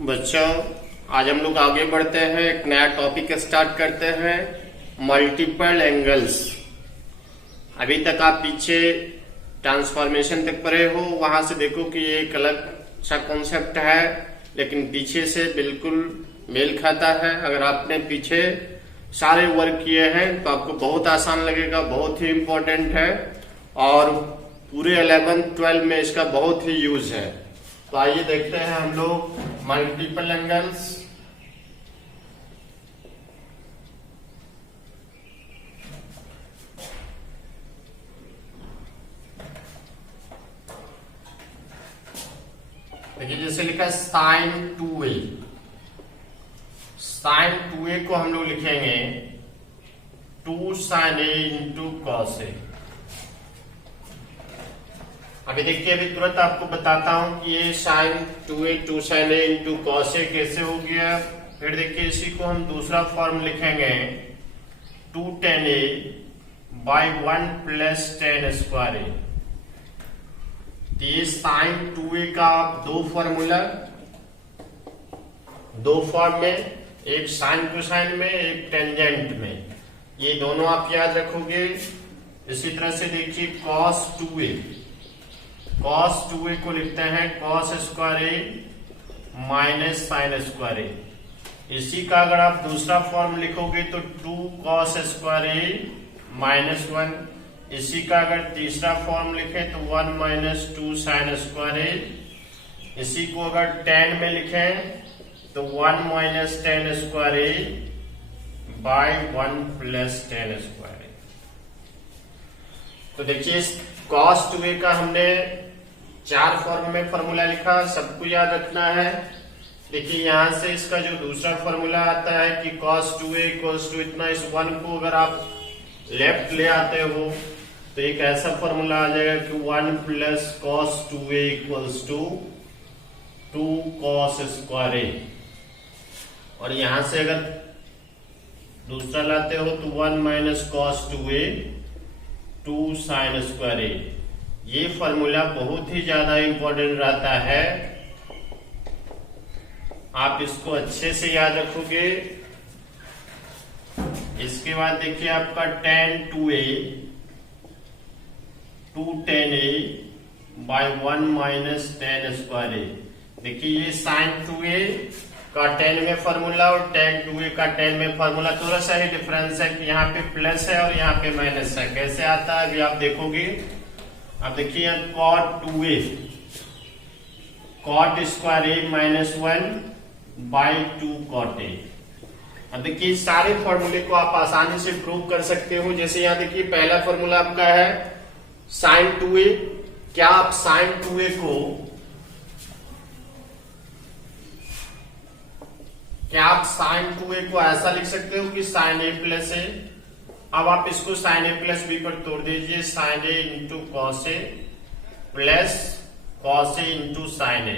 बच्चों, आज हम लोग आगे बढ़ते हैं, एक नया टॉपिक स्टार्ट करते हैं, मल्टीपल एंगल्स। अभी तक आप पीछे ट्रांसफॉर्मेशन तक पढ़े हो, वहां से देखो कि ये एक अलग सा कॉन्सेप्ट है, लेकिन पीछे से बिल्कुल मेल खाता है। अगर आपने पीछे सारे वर्क किए हैं तो आपको बहुत आसान लगेगा, बहुत ही इंपॉर्टेंट है और पूरे 11th-12 में इसका बहुत ही यूज है। तो आइए देखते हैं हम लोग मल्टीपल एंगल्स। देखिए, जैसे लिखा है साइन 2a। साइन 2a को हम लोग लिखेंगे 2 sin a into cos a. अभी देखिए, अभी तुरंत आपको बताता हूं कि ये sine 2a 2 sin a into cos a कैसे हो गया। फिर देखिए, इसी को हम दूसरा फॉर्म लिखेंगे 2 tan a by 1 plus tan square a. तो ये साइन 2a का दो फॉर्म में, एक साइन कोसाइन में, एक टेंजेंट में, ये दोनों आप याद रखोगे। इसी तरह से देखिए cos 2a को लिखते हैं cos square a minus sine square ए। इसी का अगर आप दूसरा फॉर्म लिखोगे तो 2 cos स्क्वायर ए माइनस 1। इसी का अगर तीसरा फॉर्म लिखें तो 1 माइनस 2 साइन स्क्वायर ए। इसी को अगर tan में लिखें तो 1 minus tan square A bye 1 plus tan square a. तो देखिए, cos 2a का हमने 4 फॉर्म में फॉर्मूला लिखा, सबको याद रखना है। देखिए, यहां से इसका जो दूसरा फॉर्मूला आता है कि cos 2a इक्वल्स टू इतना, इस 1 को अगर आप लेफ्ट ले आते हो तो एक ऐसा फॉर्मूला आ जाएगा कि 1 plus cos 2a equals to 2 cos square a. और यहां से अगर दूसरा लाते हो तो 1 minus cos 2a 2 sin square a. ये फॉर्मूला बहुत ही ज्यादा इंपॉर्टेंट रहता है, आप इसको अच्छे से याद रखोगे। इसके बाद देखिए आपका tan 2a 2 tan a by 1 minus tan square a. देखिए, ये sin 2a का tan में फॉर्मूला और tan 2a का tan में फॉर्मूला थोड़ा सा ही डिफरेंस है कि यहाँ पे प्लस है और यहाँ पे माइनस है। कैसे आता है अभी आप देखोगे। अब देखिए, cot 2a cot square a minus 1 by 2 cot a। अब देखिए, सारे फॉर्मूले को आप आसानी से प्रूव कर सकते हो। जैसे यहाँ देखिए, पहला फॉर्मूला आपका है sin 2a। क्या आप sin 2a को ऐसा लिख सकते हो कि sin a प्लस ए। अब आप इसको sin a प्लस बी पर तोड़ दीजिए, sin a into cos a plus cos a into sine a.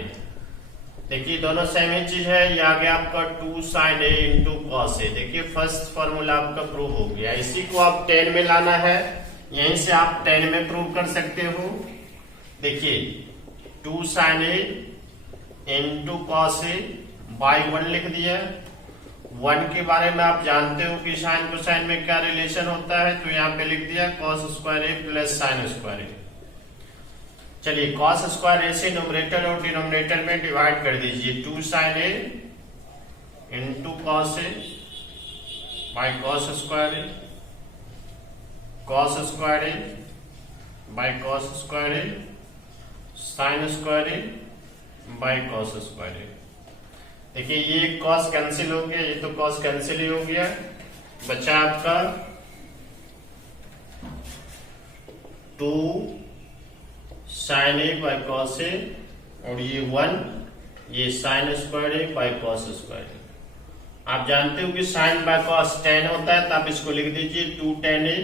देखिए, दोनों सेम ही चीज है। ये आ गया आपका 2 sin a इंटू कॉस ए। देखिए, फर्स्ट फॉर्मूला आपका प्रूव हो गया। इसी को आप 10 में लाना है, यहीं से आप 10 में प्रूव कर सकते हो। देखिए, 2 sin a into cos a by 1 लिख दिया। 1 के बारे में आप जानते हो कि साइन कोसाइन में क्या रिलेशन होता है, तो यहाँ पे लिख दिया cos स्क्वायर ए प्लस साइन स्क्वायर ए। चलिए, cos स्क्वायर ए से न्यूमरेटर और डिनोमिनेटर में डिवाइड कर दीजिए। 2 sin a into cos a by cos square a, cos square a by cos square a, sine square a by cos square a. देखिए, ये cos cancel हो गया, ये तो cos कैंसिल ही हो गया। बचा आपका 2 sin a by cos a और ये 1, ये sin square a by cos square a। आप जानते हो कि sin बाई cos tan होता है, तो आप इसको लिख दीजिए 2 tan a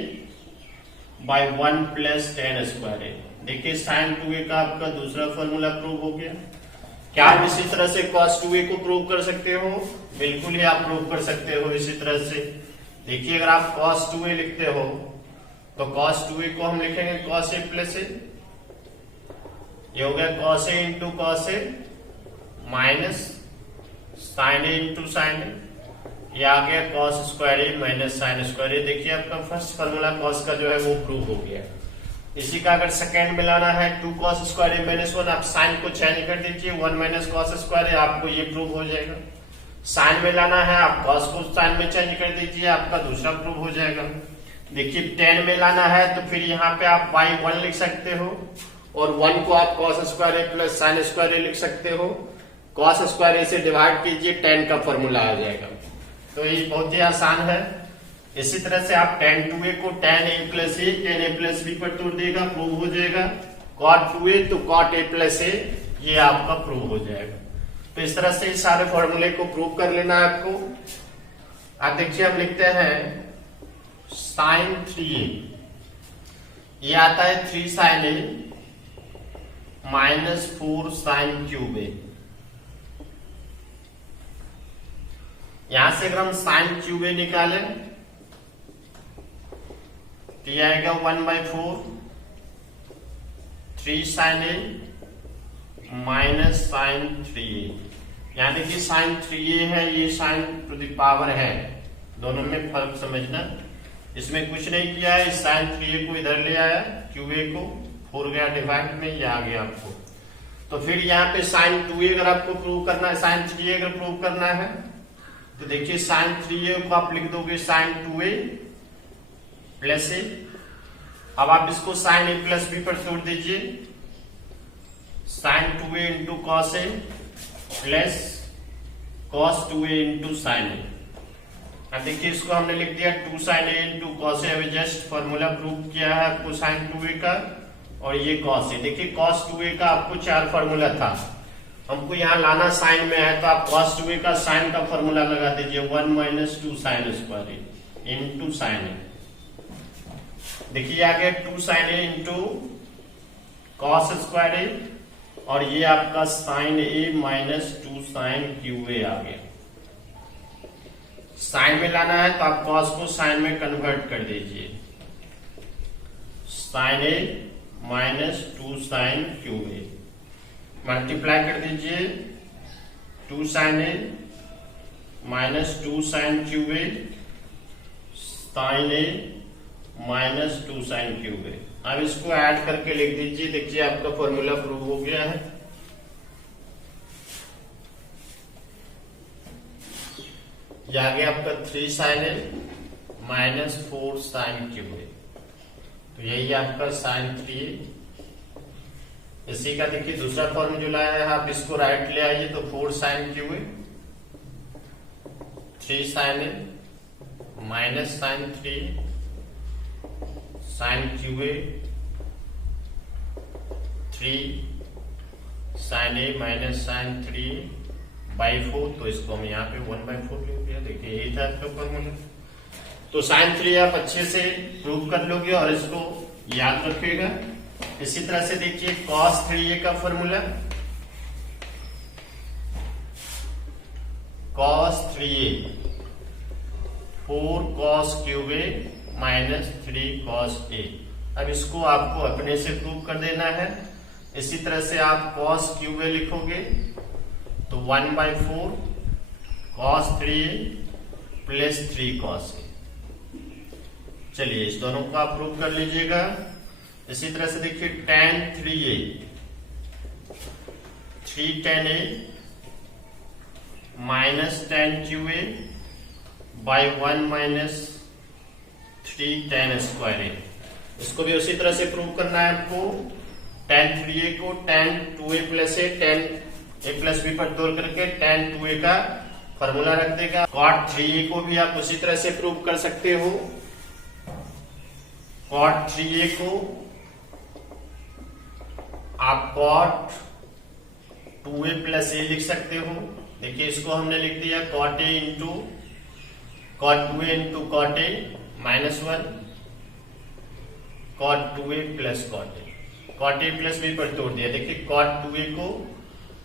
by 1 plus tan square a। देखिए, sin 2a का आपका दूसरा फॉर्मूला प्रूव हो गया। क्या आप इसी तरह से cos 2a को प्रूव कर सकते हो? बिल्कुल ही आप प्रूव कर सकते हो इसी तरह से। देखिए, अगर आप cos 2a लिखते हो तो cos 2a को हम लिखेंगे cos a प्लस a। ये हो गया cos a into cos a minus sine a into sine a, ये आ गया cos square a minus sine square a. देखिए आपका फर्स्ट फॉर्मूला कॉस का जो है वो प्रूव हो गया। इसी का अगर सेकेंड में लाना है 2 कॉस स्क्वायर ए माइनस 1, आप साइन को चेंज कर दीजिए, 1 माइनस कॉस स्क्वायर ए, आपको ये प्रूव हो जाएगा। साइन में लाना है आप कॉस को साइन में चेंज कर दीजिए, आपका दूसरा प्रूव हो जाएगा। देखिए टेन में लाना है तो फिर यहाँ पे आप बाई 1 लिख सकते हो और 1 को आप कॉस स्क्वायर ए प्लस साइन स्क्वायर ए लिख सकते हो। कॉस स्क्वायर ए से डिवाइड कीजिए, टेन का फॉर्मूला आ जाएगा। तो ये बहुत ही आसान है। इसी तरह से आप tan 2a को tan a plus A tan a plus B पर तोड़ देगा, प्रूव हो जाएगा। cot 2a तो cot a प्लस ए, ये आपका प्रूव हो जाएगा। तो इस तरह से सारे फॉर्मूले को प्रूव कर लेना है आपको। आप देखिए हम लिखते हैं साइन 3a, ये आता है 3 साइन ए माइनस 4 साइन क्यूब ए। यहां से अगर हम साइन क्यूब ए निकालें तो ये आएगा 1/4 3 साइन ए माइनस साइन 3a। यहां देखिए साइन 3a है, ये साइन टू द पावर है, दोनों में फर्क समझना। इसमें कुछ नहीं किया है, इस साइन 3a को इधर ले आया, QA को 4 गया डिवाइड में, ये आ गया आपको। तो फिर यहाँ पे साइन 2a अगर आपको प्रूव करना है, साइन 3a अगर प्रूव करना है तो देखिए साइन 3a को आप लिख दोगे साइन 2a प्लस ए। अब आप इसको साइन ए प्लस बी पर छोड़ दीजिए, sine 2a into cos a plus cos 2a into sine a. अब देखिए इसको हमने लिख दिया 2 sine a into cos a. अभी जस्ट फॉर्मूला प्रूव किया है आपको साइन 2a का, और ये कॉस ए। देखिए कॉस 2a का आपको 4 फॉर्मूला था, हमको यहाँ लाना साइन में है, तो आप cos 2a का साइन का फॉर्मूला लगा दीजिए 1 minus 2 sign square A into sine a. देखिए आ गया 2 sine a into cos square a, और ये आपका साइन ए माइनस 2 साइन क्यूब ए आ गया। साइन में लाना है तो आप कॉस को साइन में कन्वर्ट कर दीजिए, साइन ए माइनस 2 साइन क्यूब ए। मल्टीप्लाई कर दीजिए 2 साइन ए माइनस 2 साइन क्यूब ए, साइन ए माइनस 2 साइन क्यूब ए। अब इसको ऐड करके लिख दीजिए, देखिए आपका फॉर्मूला प्रूव हो गया है। यह आ गया आपका 3 साइन ए माइनस 4 साइन क्यूब ए। तो यही आपका साइन 3a। इसी का देखिए दूसरा फॉर्मूला है, आप इसको राइट ले आइए तो 4 साइन क्यूब ए 3 साइन ए माइनस साइन 3 साइन क्यूब ए 3 साइन ए माइनस साइन 3/4। तो इसको हम यहाँ पे 1/4 लिख दिया। देखिए यही था आपका फॉर्मूला। तो साइन 3 आप अच्छे से प्रूव कर लोगे और इसको याद रखिएगा। इसी तरह से देखिए cos 3a का formula, cos 3a 4 cos cube A minus 3 cos a। अब इसको आपको अपने से प्रूव कर देना है। इसी तरह से आप cos क्यूब ए लिखोगे तो 1/4 cos 3a plus 3 cos a। चलिए इस दोनों को आप प्रूव कर लीजिएगा। इसी तरह से देखिए tan 3a 3 tan a minus tan cube a by 1 minus 3 tan square a. इसको भी उसी तरह से प्रूव करना है आपको। tan 3a को tan 2a plus A tan a plus B पर तोड़ करके tan 2a का फॉर्मूला रख देगा। cot 3a को भी आप उसी तरह से प्रूव कर सकते हो। cot 3a को आप cot 2a प्लस ए लिख सकते हो। देखिए इसको हमने लिख दिया cot a into cot 2a into cot a minus 1 cot 2a plus cot a plus B पर तोड़ दिया। देखिए cot 2a को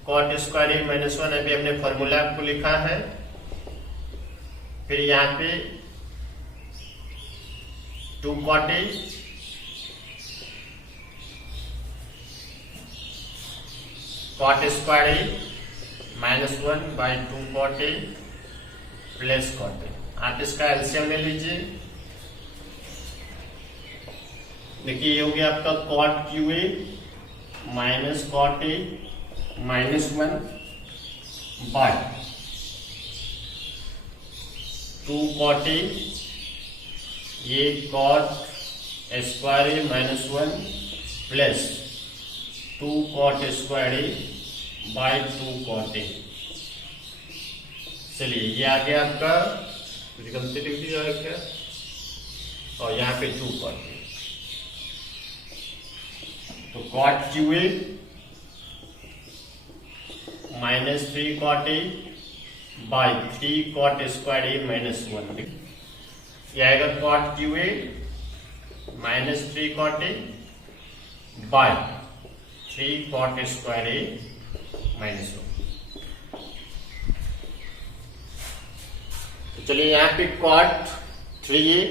cot स्क्वायर ए माइनस 1 अभी हमने फॉर्मूला आपको लिखा है। फिर यहाँ पे 2 cot a cot square A -1/2 cot A plus cot A। आप इसका एलसीएम ले लीजिए। देखिए ये हो गया आपका cot QA minus cot A -1/2 cot A, ये cot square A -1 plus 2 cot square A by 2 cot A। चलिए ये आ गया आपका, कुछ गलती लिख दिया है क्या, और यहाँ पे 2 cot A। तो cot QA -3 cot A by 3 cot square A -1। यह आएगा cot QA -3 cot A by 3 cot square A -1। चलिए यहाँ पे cot 3A।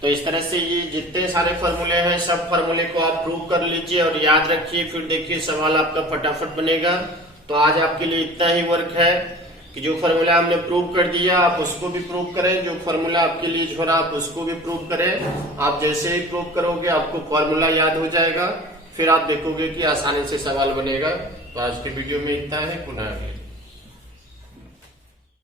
तो इस तरह से ये जितने सारे फॉर्मूले हैं सब फॉर्मूले को आप प्रूव कर लीजिए और याद रखिए, फिर देखिए सवाल आपका फटाफट बनेगा। तो आज आपके लिए इतना ही वर्क है कि जो फॉर्मूला हमने प्रूव कर दिया आप उसको भी प्रूव करें, जो फॉर्मूला आपके लिए छोड़ा आप उसको भी प्रूव करें। आप जैसे ही प्रूव करोगे आपको फॉर्मूला याद हो जाएगा, फिर आप देखोगे कि आसानी से सवाल बनेगा। तो आज के वीडियो में इतना है, पुनः